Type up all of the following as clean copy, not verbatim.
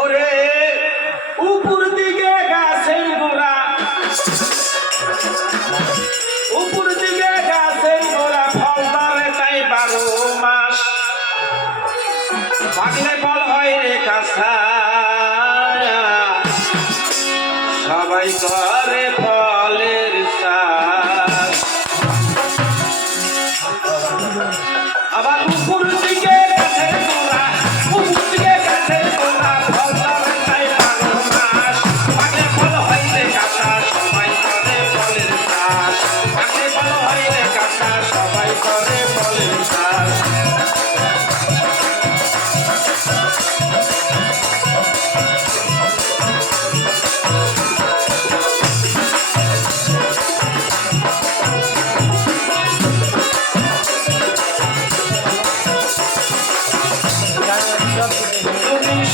ওরে উপর দিকে গাছের গোড়া, উপর দিকে গাছের গোড়া, ফল ধরে তাই 12 মাস। পাকলে ফল হয় রে কাঁচা, সবাই করে ফলের চাষ। আবার উপর দিকে গাছের গোড়া, উপর দিকে গাছের গোড়া, ফল ধরে তাই 12 মাস। পাকলে ফল হয় রে কাঁচা, সবাই করে ফলের চাষ। পাকলে ফল হয় রে কাঁচা, সবাই করে ফলের চাষ।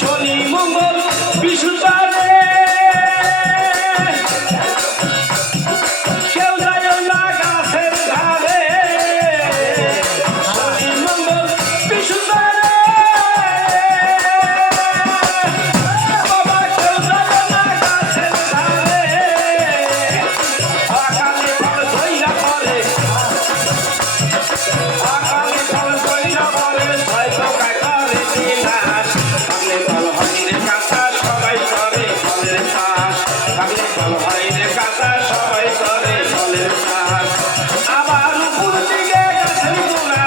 শনি মঙ্গল বিশুচারে কেউ যায় না গাছের ধারে। শনি মঙ্গল বিশুচারে বাবা কেউ যায় না গাছের ধারে। আকালে ফল ধইরা পড়ে, আকালে ফল ধইরা পড়ে, ছয় প্রকার করে বিলাস। পাকলে ফল হয় রে কাঁচা, সবাই করে ফলের চাষ। পাকলে ফল হয় রে কাঁচা, সবাই করে ফলের চাষ। আবার উপর দিকে গাছের গোড়া,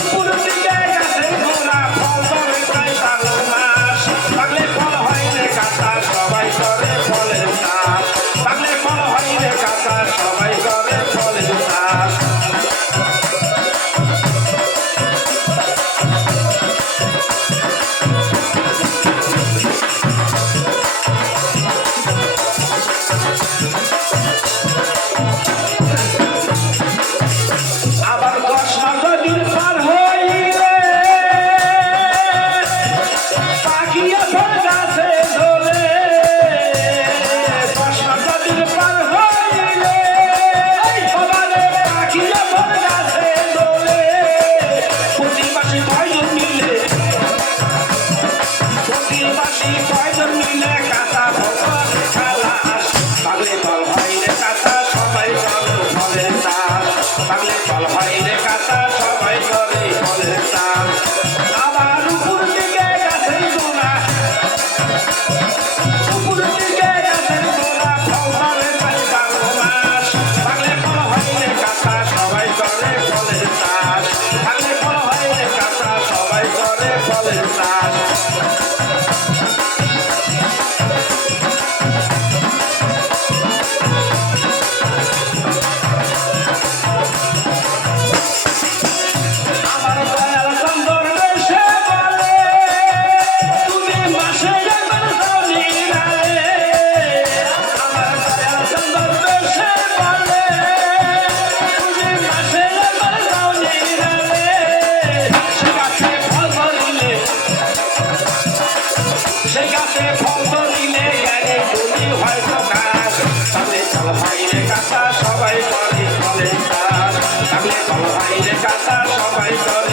উপর দিকে গাছের গোড়া, ফল ধরে তাই 12 মাস। পাকলে ফল হয় রে কাঁচা, সবাই করে ফলের চাষ। পাকলে ফল হয় রে কাঁচা, সবাই করে ফলের চাষ। আবার 10 মাস দিন পার হইলে পাখিয়া ফল গাছে ধরে। 10 মাস দিন পার হইলে বাবারে পাখিয়া ফল গাছে ধরে। প্রতি মাসে কয়জন মিলে, প্রতি মাসে কয়জন মিলে কাঁচা ফল করে খালাস। পাকলে ফল হয় রে কাঁচা, সবাই করে ফলের চাষ। পাকলে ফল হয় রে কাঁচা, সবাই করে ফলের চাষ। আবার উপর দিকে গাছের গোড়া, উপর দিকে গাছের গোড়া, ফল ধরে তাই 12 মাস। পাকলে ফল হয় রে কাঁচা, সবাই করে ফলের চাষ। পাকলে ফল হয় রে কাঁচা, সবাই করে ফলের চাষ। আমার দয়াল চন্দন দেশে বলে, তুমি মাসে একবার যাও নিরালে। আমার দয়াল চন্দন দেশে বলে, তুমি মাসে একবার যাও নিরালে। সে গাছে ফল ধরিলে, সে গাছে ফল ধরিলে গেলে তুমি হয়তো গাছ। পাকলে ফল হয় রে কাঁচা, সবাই করে ফলের চাষ। পাকলে ফল হয় রে কাঁচা, সবাই করে